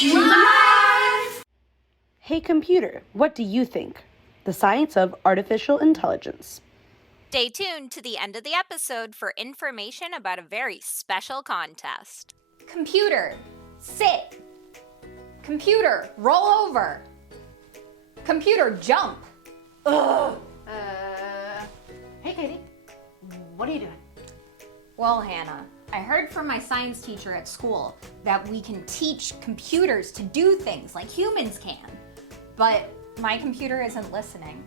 SCFGLive! Hey computer, what do you think? The science of artificial intelligence. Stay tuned to the end of the episode for information about a very special contest. Computer, sit. Computer, roll over. Computer, jump. Ugh. Hey, Katie. What are you doing? Well, Hannah, I heard from my science teacher at school that we can teach computers to do things like humans can. But my computer isn't listening.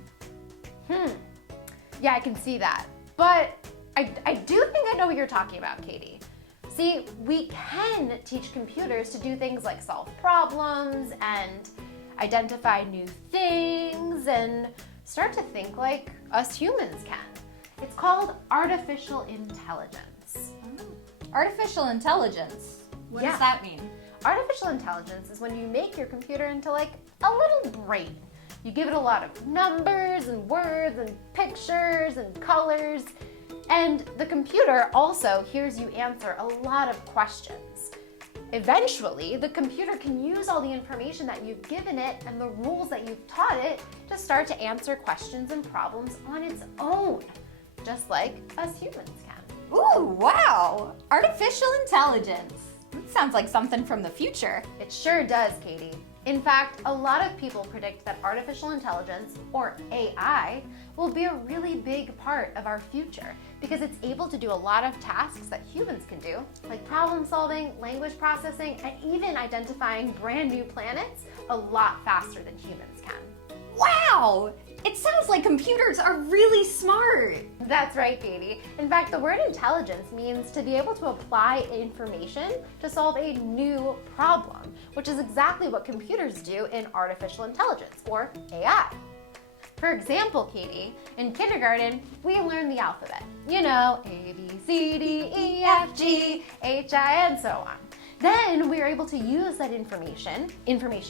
Yeah, I can see that. But I do think I know what you're talking about, Katie. See, we can teach computers to do things like solve problems and identify new things and start to think like us humans can. It's called artificial intelligence. Artificial intelligence? What does that mean? Artificial intelligence is when you make your computer into like a little brain. You give it a lot of numbers and words and pictures and colors, and the computer also hears you answer a lot of questions. Eventually, the computer can use all the information that you've given it and the rules that you've taught it to start to answer questions and problems on its own, just like us humans can. Ooh, wow! Artificial intelligence. That sounds like something from the future. It sure does, Katie. In fact, a lot of people predict that artificial intelligence, or AI, will be a really big part of our future because it's able to do a lot of tasks that humans can do, like problem solving, language processing, and even identifying brand new planets a lot faster than humans can. Wow! It sounds like computers are really smart. That's right, Katie. In fact, the word intelligence means to be able to apply information to solve a new problem, which is exactly what computers do in artificial intelligence, or AI. For example, Katie, in kindergarten, we learn the alphabet. You know, A, B, C, D, E, F, G, H, I, and so on. Then we are able to use that information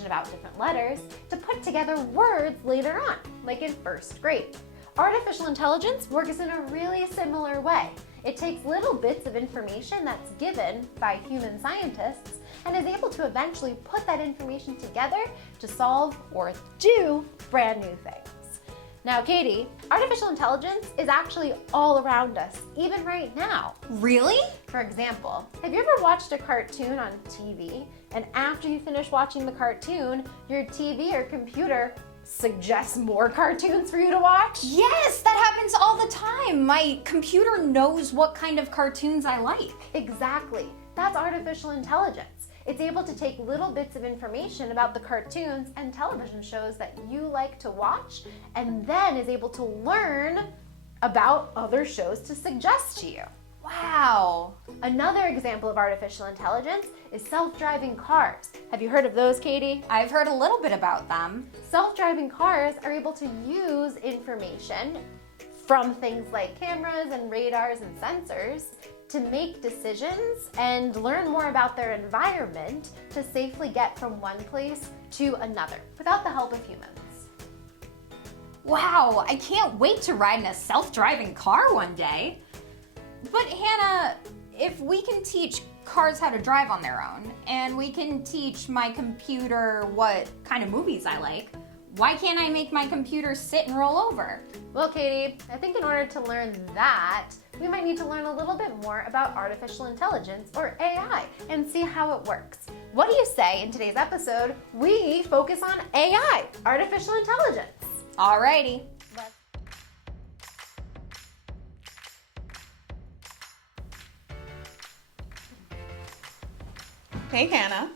about different letters, to put together words later on, like in first grade. Artificial intelligence works in a really similar way. It takes little bits of information that's given by human scientists and is able to eventually put that information together to solve or do brand new things. Now, Katie, artificial intelligence is actually all around us, even right now. Really? For example, have you ever watched a cartoon on TV, and after you finish watching the cartoon, your TV or computer suggests more cartoons for you to watch? Yes, that happens all the time. My computer knows what kind of cartoons I like. Exactly. That's artificial intelligence. It's able to take little bits of information about the cartoons and television shows that you like to watch, and then is able to learn about other shows to suggest to you. Wow. Another example of artificial intelligence is self-driving cars. Have you heard of those, Katie? I've heard a little bit about them. Self-driving cars are able to use information from things like cameras and radars and sensors to make decisions and learn more about their environment to safely get from one place to another without the help of humans. Wow, I can't wait to ride in a self-driving car one day. But Hannah, if we can teach cars how to drive on their own, and we can teach my computer what kind of movies I like, why can't I make my computer sit and roll over? Well, Katie, I think in order to learn that, we might need to learn a little bit more about artificial intelligence, or AI, and see how it works. What do you say in today's episode, we focus on AI, artificial intelligence? Alrighty. Hey, Hannah.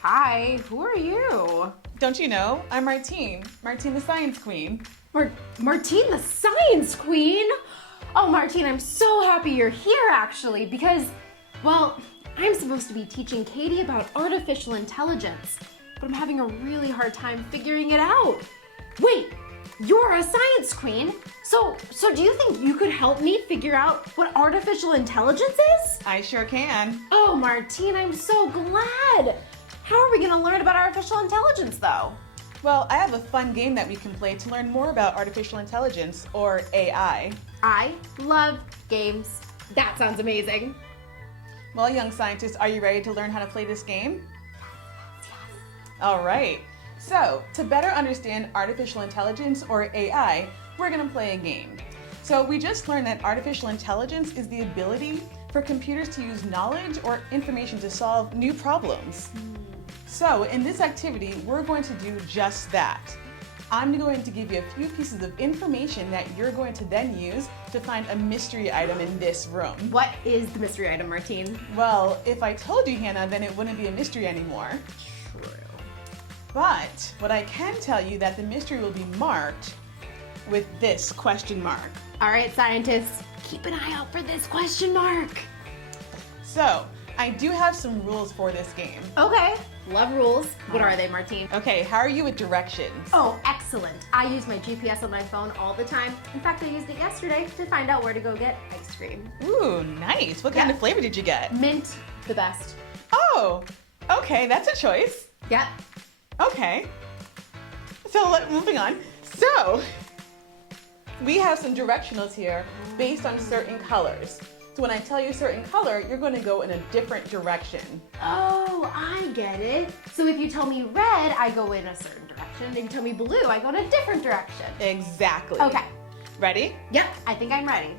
Hi, who are you? Don't you know? I'm Martine the Science Queen. Martine, the Science Queen? Oh, Martine, I'm so happy you're here, actually, because, well, I'm supposed to be teaching Katie about artificial intelligence, but I'm having a really hard time figuring it out. Wait, you're a science queen? So do you think you could help me figure out what artificial intelligence is? I sure can. Oh, Martine, I'm so glad. How are we going to learn about artificial intelligence, though? Well, I have a fun game that we can play to learn more about artificial intelligence, or AI. I love games. That sounds amazing. Well, young scientists, are you ready to learn how to play this game? All right. So, to better understand artificial intelligence, or AI, we're going to play a game. So, we just learned that artificial intelligence is the ability for computers to use knowledge or information to solve new problems. So, in this activity, we're going to do just that. I'm going to give you a few pieces of information that you're going to then use to find a mystery item in this room. What is the mystery item, Martine? Well, if I told you, Hannah, then it wouldn't be a mystery anymore. True. But what I can tell you that the mystery will be marked with this question mark. All right, scientists, keep an eye out for this question mark. So, I do have some rules for this game. Okay, love rules. What are they, Martine? Okay, how are you with directions? Oh, excellent. I use my GPS on my phone all the time. In fact, I used it yesterday to find out where to go get ice cream. Ooh, nice. What kind of flavor did you get? Mint, the best. Oh, okay, that's a choice. Yep. Okay. So, moving on. So, we have some directionals here based on certain colors. So when I tell you a certain color, you're going to go in a different direction. Oh, I get it. So if you tell me red, I go in a certain direction. If you tell me blue, I go in a different direction. Exactly. Okay. Ready? Yep, I think I'm ready.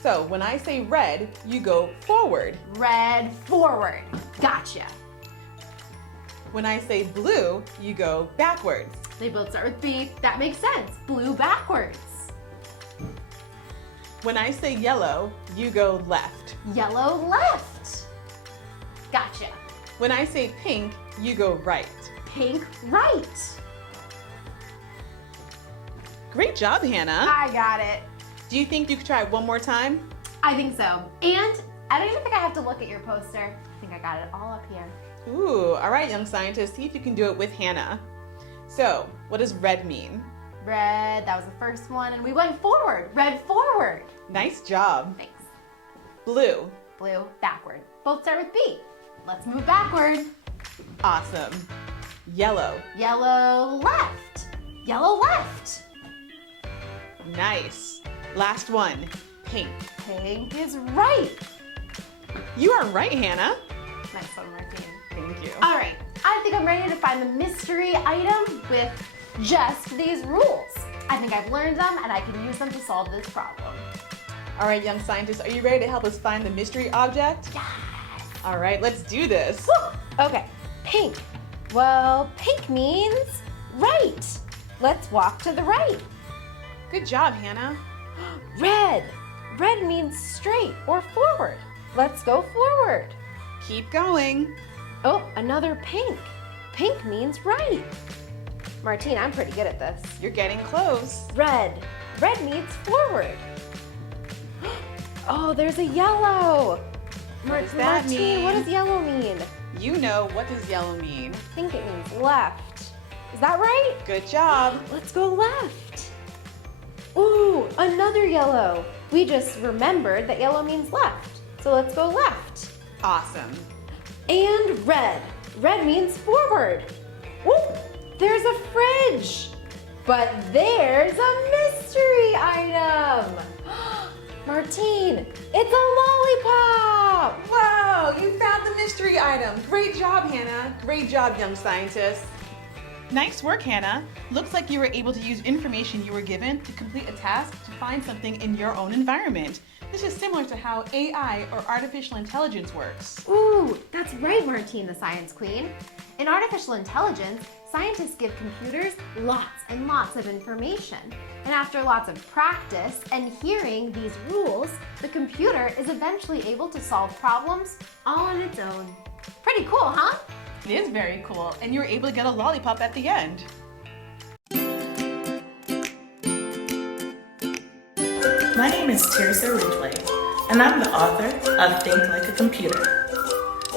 So when I say red, you go forward. Red, forward. Gotcha. When I say blue, you go backwards. They both start with B. That makes sense. Blue backwards. When I say yellow, you go left. Yellow left. Gotcha. When I say pink, you go right. Pink right. Great job, Hannah. I got it. Do you think you could try it one more time? I think so. And I don't even think I have to look at your poster. I think I got it all up here. Ooh, all right, young scientist, see if you can do it with Hannah. So, what does red mean? Red, that was the first one, and we went forward. Red forward. Nice job. Thanks. Blue. Blue backward. Both start with B. Let's move backward. Awesome. Yellow. Yellow left. Yellow left. Nice. Last one. Pink. Pink is right. You are right, Hannah. Nice one, Martine. Thank you. All right, I think I'm ready to find the mystery item with just these rules. I think I've learned them and I can use them to solve this problem. All right, young scientists, are you ready to help us find the mystery object? Yes. All right, let's do this. Woo! Okay, pink. Well, pink means right. Let's walk to the right. Good job, Hannah. Red. Red means straight or forward. Let's go forward. Keep going. Oh, another pink. Pink means right. Martine, I'm pretty good at this. You're getting close. Red. Red means forward. Oh, there's a yellow. What does that Martine, mean? what does yellow mean? You know, what does yellow mean? I think it means left. Is that right? Good job. Let's go left. Ooh, another yellow. We just remembered that yellow means left. So let's go left. Awesome. And red. Red means forward. Woo! There's a fridge. But there's a mystery item. Martine, it's a lollipop. Wow, you found the mystery item. Great job, Hannah. Great job, young scientist. Nice work, Hannah. Looks like you were able to use information you were given to complete a task to find something in your own environment. This is similar to how AI, or artificial intelligence, works. Ooh, that's right, Martine, the science queen. In artificial intelligence, scientists give computers lots and lots of information. And after lots of practice and hearing these rules, the computer is eventually able to solve problems all on its own. Pretty cool, huh? It is very cool, and you were able to get a lollipop at the end. My name is Teresa Ridgway, and I'm the author of Think Like a Computer.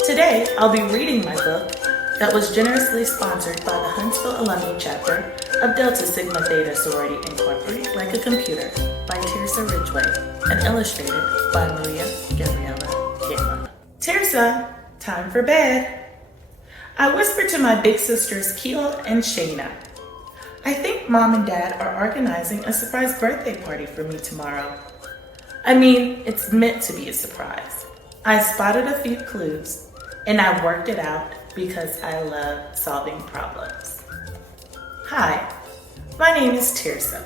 Today, I'll be reading my book that was generously sponsored by the Huntsville Alumni Chapter of Delta Sigma Theta Sorority Incorporated, Like a Computer, by Teresa Ridgway, and illustrated by Maria Gabriela Gala. Teresa, time for bed. I whispered to my big sisters, Keela and Shayna. I think Mom and Dad are organizing a surprise birthday party for me tomorrow. I mean, it's meant to be a surprise. I spotted a few clues, and I worked it out because I love solving problems. Hi, my name is Tirsa.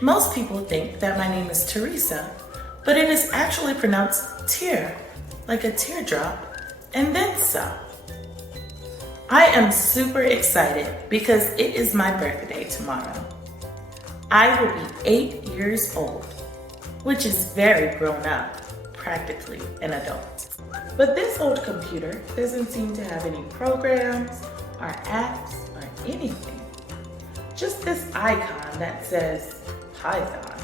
Most people think that my name is Teresa, but it is actually pronounced tear, like a teardrop, and then some. I am super excited because it is my birthday tomorrow. I will be 8 years old, which is very grown up, practically an adult. But this old computer doesn't seem to have any programs or apps or anything. Just this icon that says Python.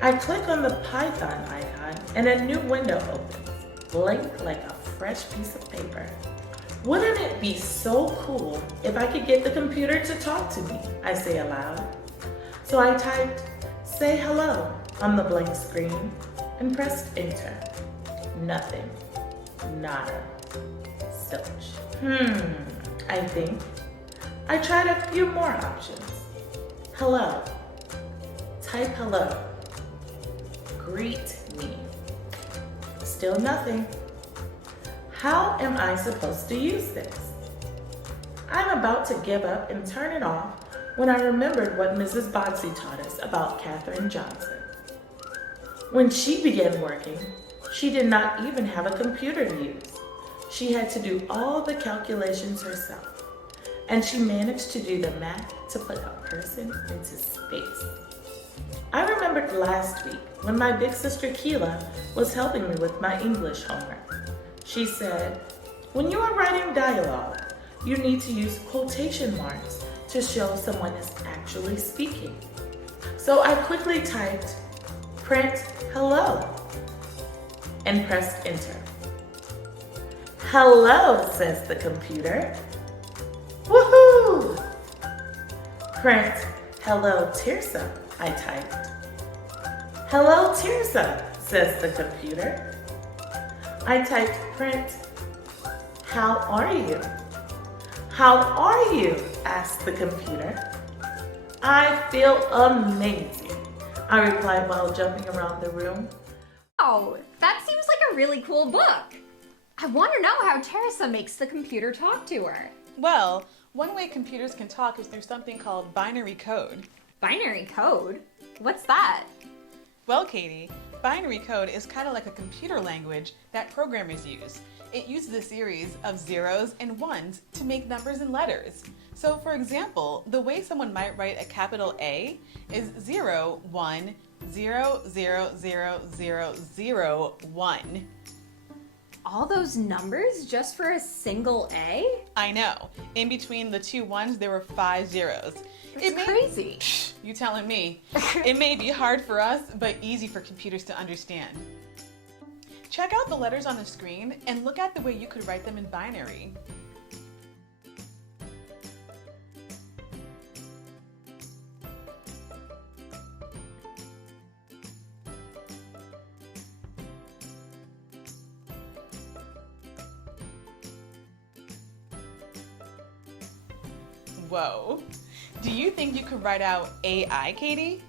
I click on the Python icon and a new window opens, blank like a fresh piece of paper. Wouldn't it be so cool if I could get the computer to talk to me? I say aloud. So I typed, "Say hello" on the blank screen and pressed enter. Nothing. Nada. Zilch. I think. I tried a few more options. Hello. Type hello. Greet me. Still nothing. How am I supposed to use this? I'm about to give up and turn it off when I remembered what Mrs. Bodsey taught us about Katherine Johnson. When she began working, she did not even have a computer to use. She had to do all the calculations herself, and she managed to do the math to put a person into space. I remembered last week when my big sister Keela was helping me with my English homework. She said, when you are writing dialogue, you need to use quotation marks to show someone is actually speaking. So I quickly typed, "Print hello," and pressed enter. "Hello," says the computer. Woohoo! "Print hello, Tirsa," I typed. "Hello, Tirsa," says the computer. I typed print, "How are you?" "How are you?" asked the computer. "I feel amazing," I replied while jumping around the room. Oh, that seems like a really cool book. I want to know how Teresa makes the computer talk to her. Well, one way computers can talk is through something called binary code. Binary code? What's that? Well, Katie, binary code is kind of like a computer language that programmers use. It uses a series of zeros and ones to make numbers and letters. So, for example, the way someone might write a capital A is 0, 1, 0, 0, 0, 0, 0, 1. All those numbers just for a single A? I know. In between the two ones, there were 5 zeros. It's crazy. You telling me. It may be hard for us, but easy for computers to understand. Check out the letters on the screen and look at the way you could write them in binary. Whoa. Do you think you could write out AI, Katie?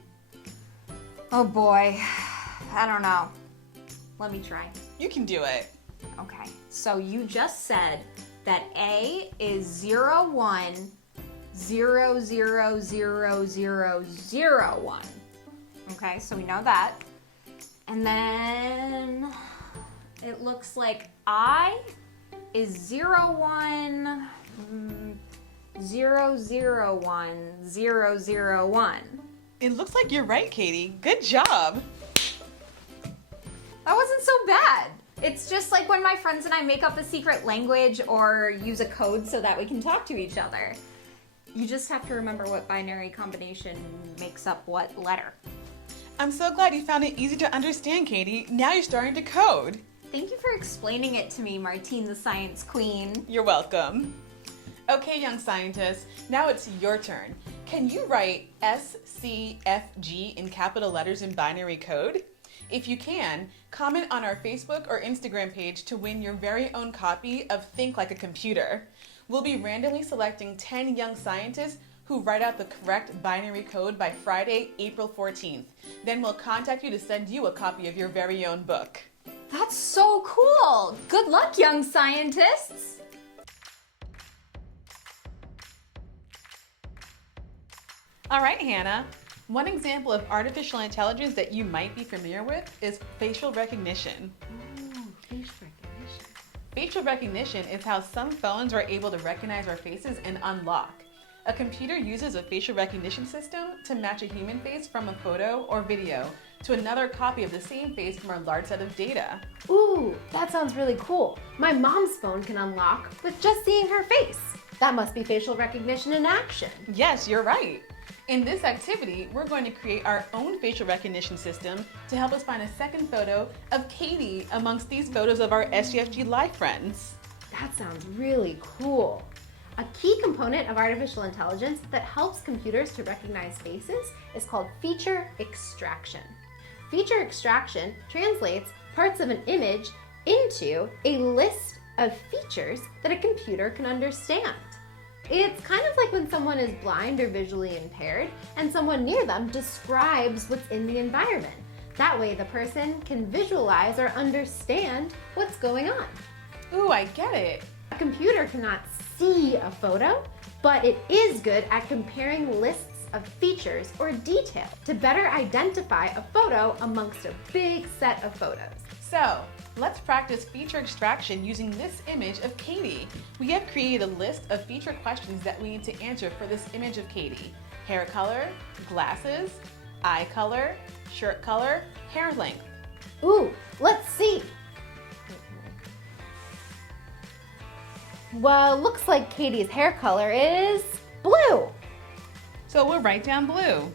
Oh boy, I don't know. Let me try. You can do it. Okay, so you just said that A is 0, 1, 0, 0, 0, 0, 0, 1. Okay, so we know that. And then it looks like I is 0, 1, 0, 0, 1, 0, 0, 1. It looks like you're right, Katie. Good job. That wasn't so bad. It's just like when my friends and I make up a secret language or use a code so that we can talk to each other. You just have to remember what binary combination makes up what letter. I'm so glad you found it easy to understand, Katie. Now you're starting to code. Thank you for explaining it to me, Martine the Science Queen. You're welcome. Okay, young scientists, now it's your turn. Can you write SCFG in capital letters in binary code? If you can, comment on our Facebook or Instagram page to win your very own copy of Think Like a Computer. We'll be randomly selecting 10 young scientists who write out the correct binary code by Friday, April 14th. Then we'll contact you to send you a copy of your very own book. That's so cool! Cool! Good luck, young scientists! All right, Hannah. One example of artificial intelligence that you might be familiar with is facial recognition. Facial recognition is how some phones are able to recognize our faces and unlock. A computer uses a facial recognition system to match a human face from a photo or video to another copy of the same face from a large set of data. Ooh, that sounds really cool. My mom's phone can unlock with just seeing her face. That must be facial recognition in action. Yes, you're right. In this activity, we're going to create our own facial recognition system to help us find a second photo of Katie amongst these photos of our SCFGLive friends. That sounds really cool. A key component of artificial intelligence that helps computers to recognize faces is called feature extraction. Feature extraction translates parts of an image into a list of features that a computer can understand. It's kind of like when someone is blind or visually impaired and someone near them describes what's in the environment. That way the person can visualize or understand what's going on. Ooh, I get it. A computer cannot see a photo, but it is good at comparing lists of features or detail to better identify a photo amongst a big set of photos. So, let's practice feature extraction using this image of Katie. We have created a list of feature questions that we need to answer for this image of Katie. Hair color, glasses, eye color, shirt color, hair length. Ooh, let's see. Well, looks like Katie's hair color is blue. So we'll write down blue.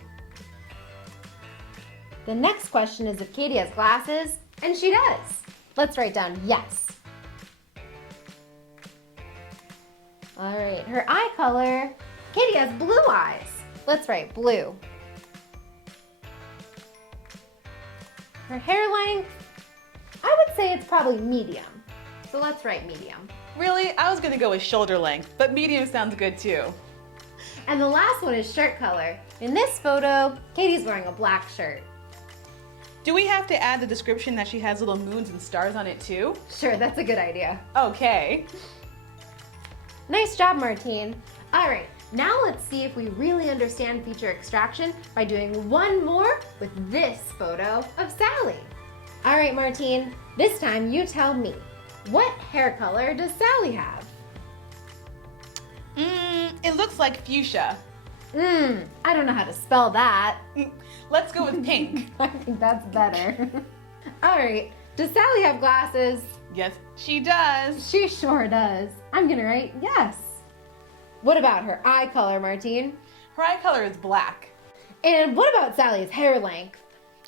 The next question is if Katie has glasses, and she does. Let's write down yes. All right, her eye color, Katie has blue eyes. Let's write blue. Her hair length, I would say it's probably medium. So let's write medium. Really? I was gonna go with shoulder length, but medium sounds good too. And the last one is shirt color. In this photo, Katie's wearing a black shirt. Do we have to add the description that she has little moons and stars on it too? Sure, that's a good idea. Okay. Nice job, Martine. All right, now let's see if we really understand feature extraction by doing one more with this photo of Sally. All right, Martine, this time you tell me, what hair color does Sally have? It looks like fuchsia. I don't know how to spell that. Let's go with pink. I think that's better. All right, does Sally have glasses? Yes, she does. She sure does. I'm gonna write yes. What about her eye color, Martine? Her eye color is black. And what about Sally's hair length?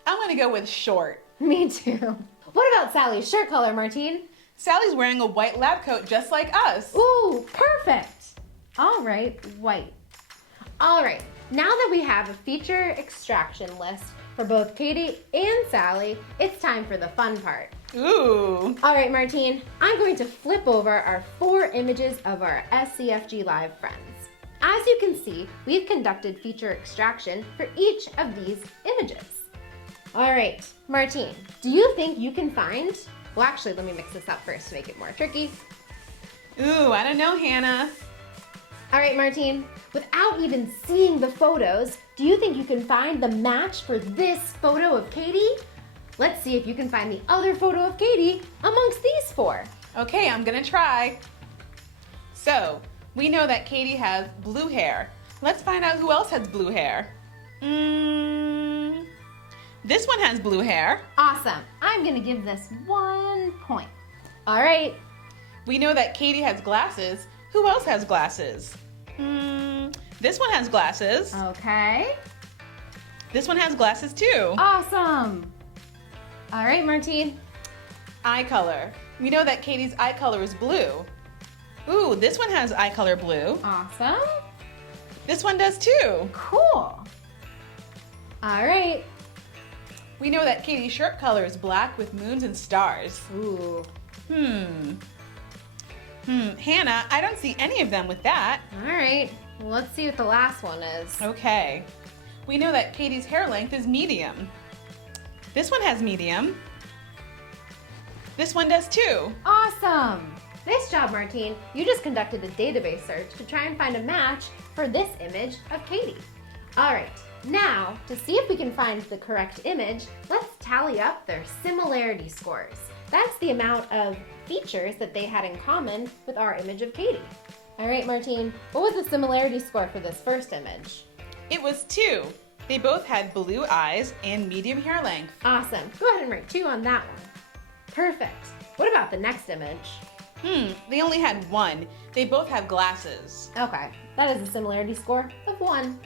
I'm gonna go with short. Me too. What about Sally's shirt color, Martine? Sally's wearing a white lab coat just like us. Ooh, perfect. All right, white. All right, now that we have a feature extraction list for both Katie and Sally, it's time for the fun part. Ooh. All right, Martine, I'm going to flip over our 4 images of our SCFGLive friends. As you can see, we've conducted feature extraction for each of these images. All right, Martine, do you think you can find, well, actually, let me mix this up first to make it more tricky. Ooh, I don't know, Hannah. All right, Martine, without even seeing the photos, do you think you can find the match for this photo of Katie? Let's see if you can find the other photo of Katie amongst these 4. Okay, I'm gonna try. So, we know that Katie has blue hair. Let's find out who else has blue hair. This one has blue hair. Awesome. I'm gonna give this 1 point. All right. We know that Katie has glasses. Who else has glasses? This one has glasses. Okay. This one has glasses too. Awesome. All right, Martine. Eye color. We know that Katie's eye color is blue. Ooh, this one has eye color blue. Awesome. This one does too. Cool. All right. We know that Katie's shirt color is black with moons and stars. Ooh. Hannah, I don't see any of them with that. All right. Well, let's see what the last one is. Okay. We know that Katie's hair length is medium. This one has medium. This one does too. Awesome! Nice job, Martine. You just conducted a database search to try and find a match for this image of Katie. All right, now to see if we can find the correct image, let's tally up their similarity scores. That's the amount of features that they had in common with our image of Katie. All right, Martine, what was the similarity score for this first image? It was 2. They both had blue eyes and medium hair length. Awesome. Go ahead and write 2 on that one. Perfect. What about the next image? They only had 1. They both have glasses. Okay, that is a similarity score of 1.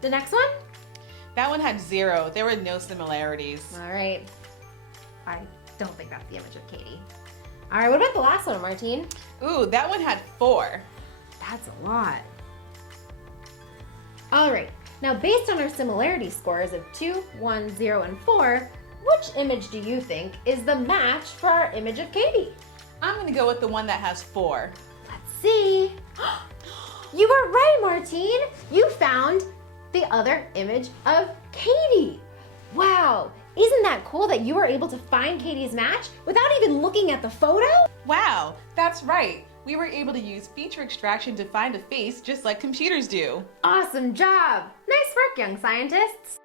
The next one? That one had 0. There were no similarities. All right. I don't think that's the image of Katie. All right, what about the last one, Martine? Ooh, that one had 4. That's a lot. All right, now based on our similarity scores of 2, 1, 0, and 4, which image do you think is the match for our image of Katie? I'm gonna go with the one that has 4. Let's see. You were right, Martine. You found the other image of Katie. Wow, isn't that cool that you were able to find Katie's match without even looking at the photo? Wow, that's right. We were able to use feature extraction to find a face just like computers do. Awesome job. Nice work, young scientists.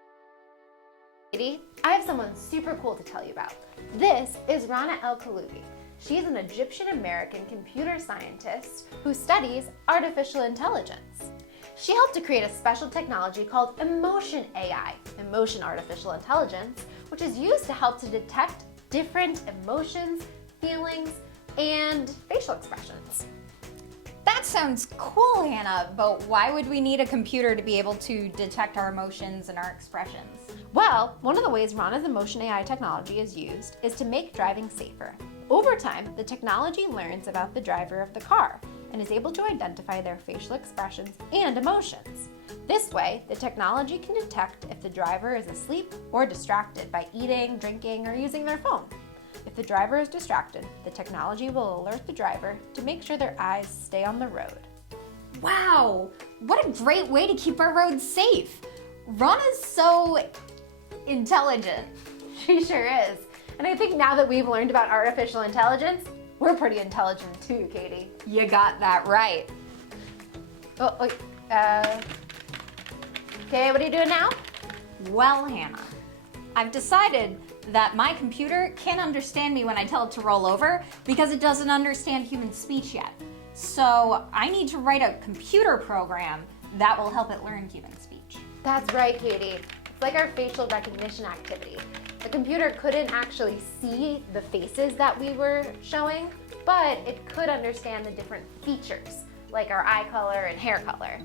Katie, I have someone super cool to tell you about. This is Rana El-Kaloubi. She is an Egyptian-American computer scientist who studies artificial intelligence. She helped to create a special technology called Emotion AI, Emotion Artificial Intelligence, which is used to help to detect different emotions, feelings, and facial expressions. That sounds cool, Hannah, but why would we need a computer to be able to detect our emotions and our expressions? Well, one of the ways Rana's Emotion AI technology is used is to make driving safer. Over time, the technology learns about the driver of the car and is able to identify their facial expressions and emotions. This way, the technology can detect if the driver is asleep or distracted by eating, drinking, or using their phone. If the driver is distracted, the technology will alert the driver to make sure their eyes stay on the road. Wow, what a great way to keep our roads safe. Rana's so intelligent. She sure is. And I think now that we've learned about artificial intelligence, we're pretty intelligent too, Katie. You got that right. Oh, wait, okay, what are you doing now? Well, Hannah, I've decided that my computer can't understand me when I tell it to roll over because it doesn't understand human speech yet. So I need to write a computer program that will help it learn human speech. That's right, Katie. It's like our facial recognition activity. The computer couldn't actually see the faces that we were showing, but it could understand the different features, like our eye color and hair color.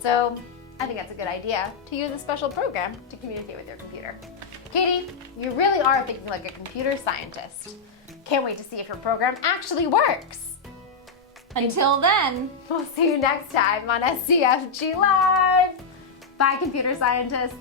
So I think that's a good idea to use a special program to communicate with your computer. Katie, you really are thinking like a computer scientist. Can't wait to see if your program actually works. Until then, We'll see you next time on SCFGLive. Bye, computer scientists.